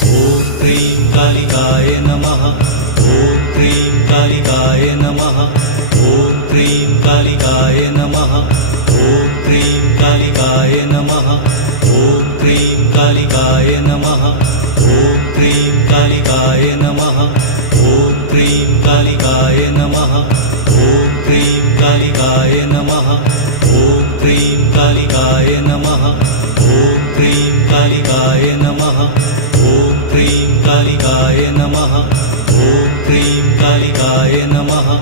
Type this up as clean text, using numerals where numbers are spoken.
ॐ cream कालिकाय नमः। ॐ cream कालिकाय नमः। ॐ cream कालिकाय नमः। ॐ क्रीं कालिकाय नमः। ॐ क्रीं कालिकाय नमः। ॐ क्रीं कालिकाय नमः। ॐ क्रीं कालिकाय नमः। ॐ क्रीं कालिकाय नमः। ॐ क्रीं कालिकाय नमः। ॐ क्रीं कालिकाय नमः। ॐ क्रीं कालिकाय नमः। ॐ क्रीं कालिकाय नमः।